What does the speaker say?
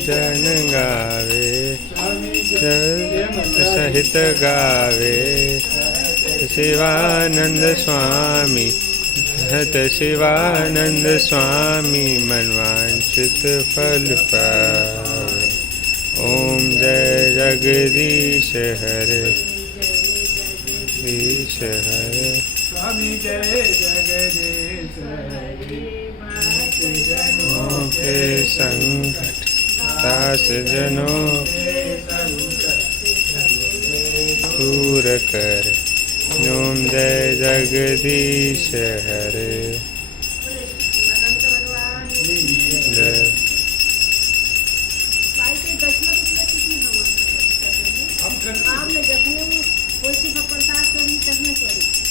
जन गावे सहित गावे शिवानंद स्वामी हत शिवानंद स्वामी मनवांचित फल पावे। ओम जय जगदीश हरे ईश हरे। स्वामी जय जगदीश हरे। जनों के संकट दास जनों दूर कर। ओम जय जगदीश हरे जय। हम करते